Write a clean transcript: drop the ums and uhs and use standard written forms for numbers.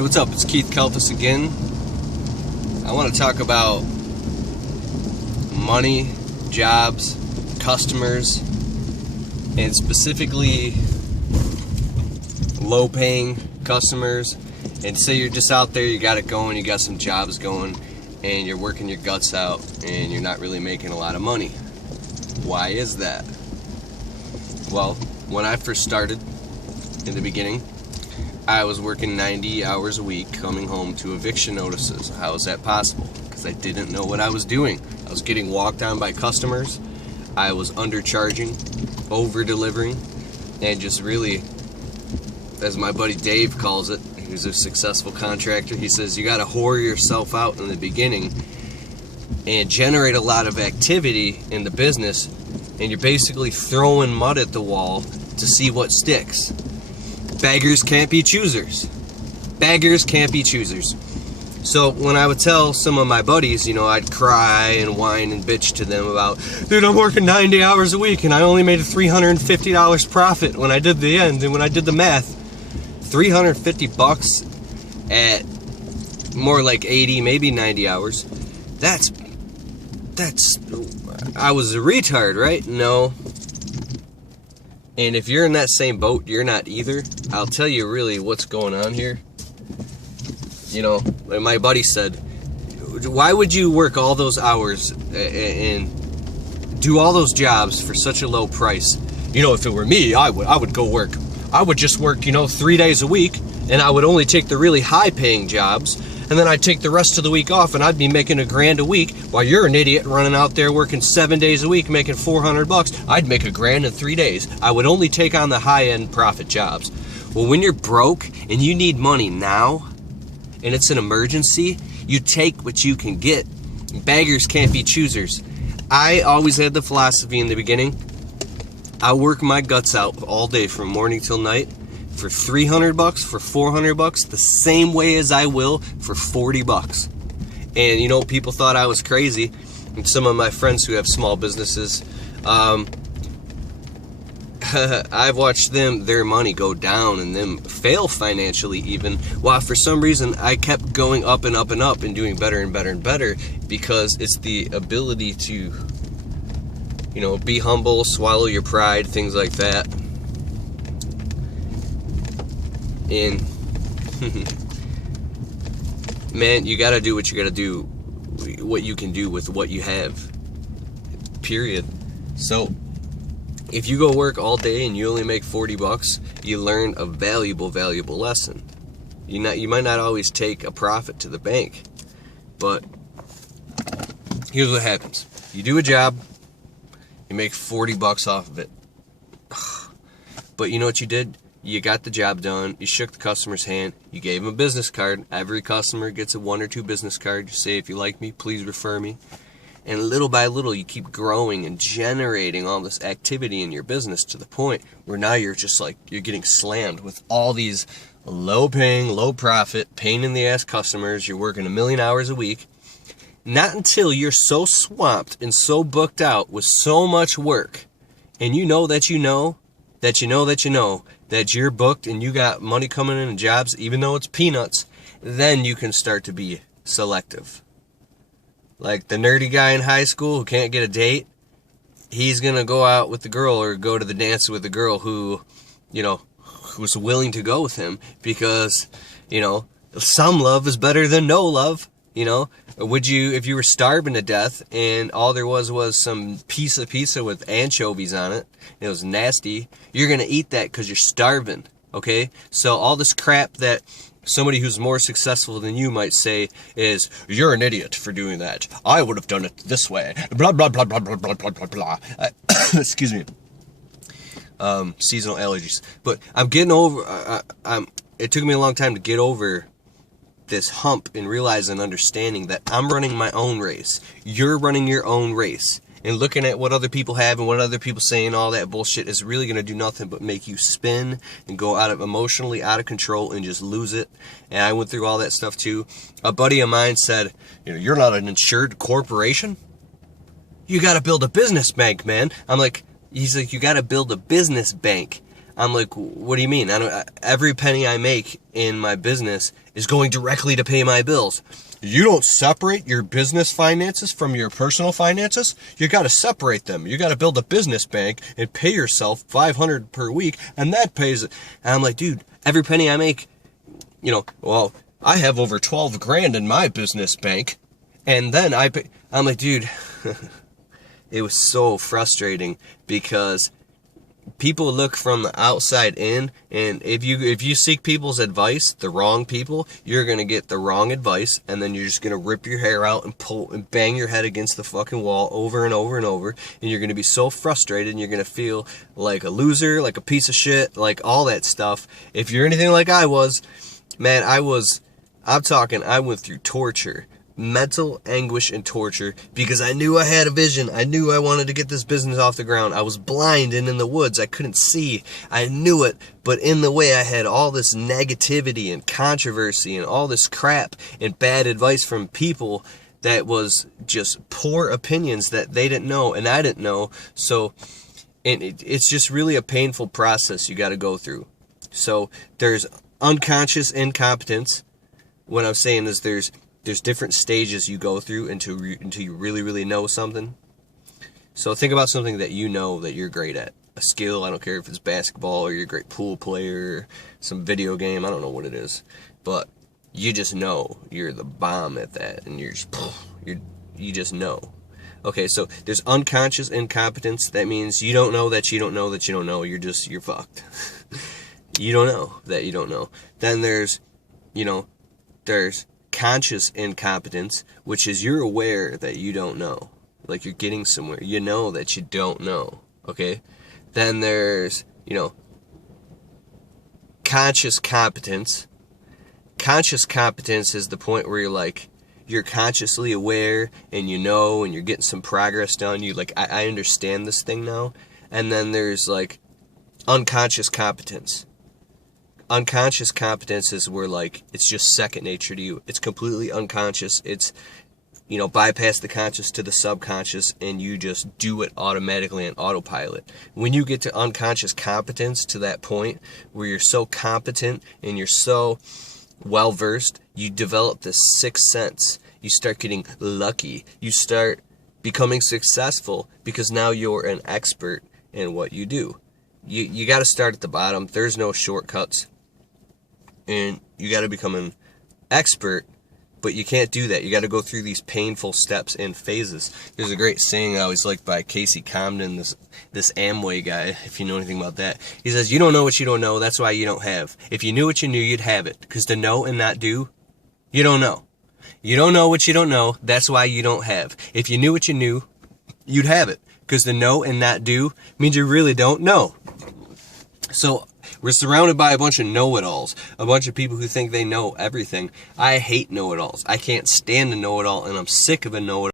Hey, what's up? It's Keith Keltis again. I want to talk about money, jobs, customers, and specifically low-paying customers. And say you're just out there, you got it going, you got some jobs going, and you're working your guts out, and you're not really making a lot of money. Why is that? Well, when I first started in the beginning, I was working 90 hours a week, coming home to eviction notices. How is that possible? Because I didn't know what I was doing. I was getting walked on by customers. I was undercharging, over-delivering, and just really, as my buddy Dave calls it, who's a successful contractor, he says you got to whore yourself out in the beginning and generate a lot of activity in the business, and you're basically throwing mud at the wall to see what sticks. Beggars can't be choosers. Beggars can't be choosers. So when I would tell some of my buddies, I'd cry and whine and bitch to them about, dude, I'm working 90 hours a week and I only made a $350 profit when I did the end. And when I did the math, $350 at more like 80, maybe 90 hours. That's, I was a retard, right? No. And if you're in that same boat, you're not either. I'll tell you really what's going on here. My buddy said, why would you work all those hours and do all those jobs for such a low price? If it were me, I would go work. I would just work, 3 days a week, and I would only take the really high-paying jobs, and then I'd take the rest of the week off, and I'd be making $1,000 a week, while you're an idiot running out there working 7 days a week, making $400. I'd make $1,000 in 3 days. I would only take on the high-end profit jobs. Well, when you're broke and you need money now, and it's an emergency, you take what you can get. Beggars can't be choosers. I always had the philosophy in the beginning, I work my guts out all day from morning till night for $300, for $400, the same way as I will for $40. And people thought I was crazy. And some of my friends who have small businesses, I've watched their money go down and them fail financially even, while for some reason I kept going up and up and up and doing better and better and better, because it's the ability to be humble, swallow your pride, things like that. And man, you gotta do what you gotta do, what you can do with what you have, period. So if you go work all day and you only make $40, you learn a valuable lesson. You might not always take a profit to the bank, but here's what happens. You do a job, you make $40 off of it. But you know what you did? You got the job done, you shook the customer's hand, you gave him a business card. Every customer gets a 1 or 2 business cards. You say, if you like me, please refer me. And little by little, you keep growing and generating all this activity in your business to the point where now you're just like, you're getting slammed with all these low-paying, low-profit, pain-in-the-ass customers. You're working 1,000,000 hours a week. Not until you're so swamped and so booked out with so much work, and you know that you're booked and you got money coming in and jobs, even though it's peanuts, then you can start to be selective. Like the nerdy guy in high school who can't get a date, he's gonna go out with the girl or go to the dance with the girl who's willing to go with him, because, some love is better than no love. Would you, if you were starving to death and all there was some piece of pizza with anchovies on it, and it was nasty, you're going to eat that because you're starving, okay? So all this crap that somebody who's more successful than you might say is, you're an idiot for doing that. I would have done it this way. Blah, blah, blah, blah, blah, blah, blah, blah, blah. Excuse me. Seasonal allergies. But I'm getting over, it took me a long time to get over this hump and realize and understanding that I'm running my own race. You're running your own race. And looking at what other people have and what other people say and all that bullshit is really going to do nothing but make you spin and go emotionally out of control and just lose it. And I went through all that stuff too. A buddy of mine said, you're not an insured corporation. You got to build a business bank, man. He's like, you got to build a business bank. I'm like, what do you mean? Every penny I make in my business is going directly to pay my bills. You don't separate your business finances from your personal finances. You got to separate them. You got to build a business bank and pay yourself $500 per week, and that pays it. And I'm like, dude, every penny I make, well, I have over 12 grand in my business bank, and then I'm like, dude, it was so frustrating because people look from the outside in, and if you seek people's advice, the wrong people, you're gonna get the wrong advice, and then you're just gonna rip your hair out and pull and bang your head against the fucking wall over and over and over, and you're gonna be so frustrated, and you're gonna feel like a loser, like a piece of shit, like all that stuff. If you're anything like I was, man, I went through torture. Mental anguish and torture because I knew I had a vision. I knew I wanted to get this business off the ground. I was blind and in the woods. I couldn't see. I knew it, but in the way I had all this negativity and controversy and all this crap and bad advice from people that was just poor opinions that they didn't know and I didn't know. So it's just really a painful process you got to go through. So there's unconscious incompetence. What I'm saying is there's different stages you go through until you really, really know something. So think about something that you know that you're great at. A skill, I don't care if it's basketball or you're a great pool player, some video game, I don't know what it is. But you just know you're the bomb at that, and you just know. Okay, so there's unconscious incompetence. That means you don't know that you don't know that you don't know. You're fucked. You don't know that you don't know. Then there's conscious incompetence, which is you're aware that you don't know. Like you're getting somewhere. You know that you don't know. Okay? Then there's, conscious competence. Conscious competence is the point where you're consciously aware and and you're getting some progress done. I understand this thing now. And then there's unconscious competence. Unconscious competence is where it's just second nature to you. It's completely unconscious. It's bypass the conscious to the subconscious, and you just do it automatically on autopilot. When you get to unconscious competence, to that point where you're so competent and you're so well versed, you develop this sixth sense. You start getting lucky. You start becoming successful because now you're an expert in what you do. You got to start at the bottom. There's no shortcuts. And you got to become an expert, but you can't do that. You got to go through these painful steps and phases. There's a great saying I always liked by Casey Comden, this Amway guy, if you know anything about that. He says, you don't know what you don't know, that's why you don't have. If you knew what you knew, you'd have it. Because to know and not do, you don't know. You don't know what you don't know, that's why you don't have. If you knew what you knew, you'd have it. Because to know and not do means you really don't know. So we're surrounded by a bunch of know-it-alls, a bunch of people who think they know everything. I hate know-it-alls. I can't stand a know-it-all, and I'm sick of a know-it-all.